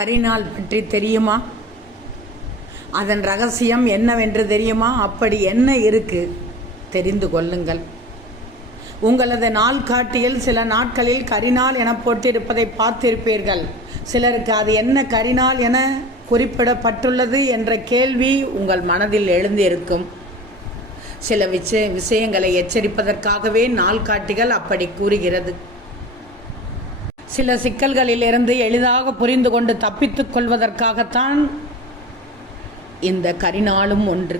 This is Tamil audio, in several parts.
கரிநாள் பற்றி தெரியுமா? அதன் ரகசியம் என்னவென்று தெரியுமா? அப்படி என்ன இருக்கு தெரிந்து கொள்ளுங்கள். உங்களது நாள்காட்டியில் சில நாட்களில் கரிநாள் என போட்டிருப்பதை பார்த்திருப்பீர்கள். சிலருக்கு அது என்ன கரிநாள் என குறிப்பிடப்பட்டுள்ளது என்ற கேள்வி உங்கள் மனதில் எழுந்திருக்கும். சில விஷயங்களை எச்சரிப்பதற்காகவே நாள்காட்டிகள் அப்படி கூறுகிறது. சில சிக்கல்களிலிருந்து எளிதாக புரிந்து கொண்டு தப்பித்துக் கொள்வதற்காகத்தான் இந்த கரிநாளும் ஒன்று.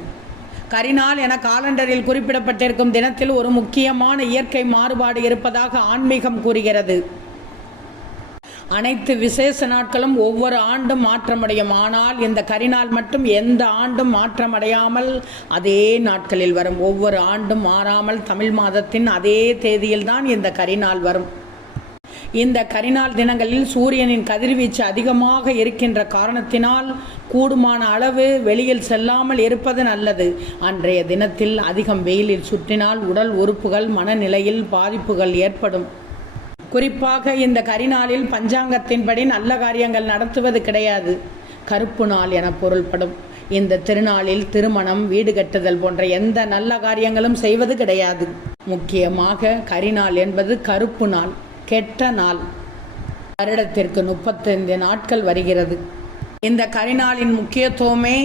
கரிநாள் என காலண்டரில் குறிப்பிடப்பட்டிருக்கும் தினத்தில் ஒரு முக்கியமான இயற்கை மாறுபாடு இருப்பதாக ஆன்மீகம் கூறுகிறது. அனைத்து விசேஷ நாட்களும் ஒவ்வொரு ஆண்டும் மாற்றமடையும். ஆனால் இந்த கரிநாள் மட்டும் எந்த ஆண்டும் மாற்றமடையாமல் அதே நாட்களில் வரும். ஒவ்வொரு ஆண்டும் மாறாமல் தமிழ் மாதத்தின் அதே தேதியில்தான் இந்த கரிநாள் வரும். இந்த கரிநாள் தினங்களில் சூரியனின் கதிர்வீச்சு அதிகமாக இருக்கின்ற காரணத்தினால் கூடுமான அளவு வெளியில் செல்லாமல் இருப்பது நல்லது. அன்றைய தினத்தில் அதிகம் வெயிலில் சுற்றினால் உடல் உறுப்புகள் மனநிலையில் பாதிப்புகள் ஏற்படும். குறிப்பாக இந்த கரிநாளில் பஞ்சாங்கத்தின்படி நல்ல காரியங்கள் நடத்துவது கிடையாது. கருப்பு நாள் என பொருள்படும். இந்த திருநாளில் திருமணம், வீடு கட்டுதல் போன்ற எந்த நல்ல காரியங்களும் செய்வது கிடையாது. முக்கியமாக கரிநாள் என்பது கருப்பு நாள், கெட்ட நாள். வருடத்திற்கு 35 நாட்கள் வருகிறது. இந்த கரிநாளின் முக்கியத்துவமே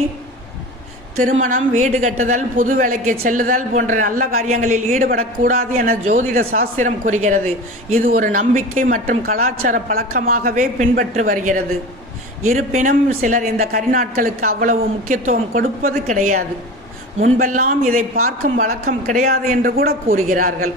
திருமணம், வீடு கட்டுதல், புது வேலைக்கு செல்லுதல் போன்ற நல்ல காரியங்களில் ஈடுபடக்கூடாது என ஜோதிட சாஸ்திரம் கூறுகிறது. இது ஒரு நம்பிக்கை மற்றும் கலாச்சார பழக்கமாகவே பின்பற்றி வருகிறது. இருப்பினும் சிலர் இந்த கரிநாட்களுக்கு அவ்வளவு முக்கியத்துவம் கொடுப்பது கிடையாது. முன்பெல்லாம் இதை பார்க்கும் வழக்கம் கிடையாது என்று கூட கூறுகிறார்கள்.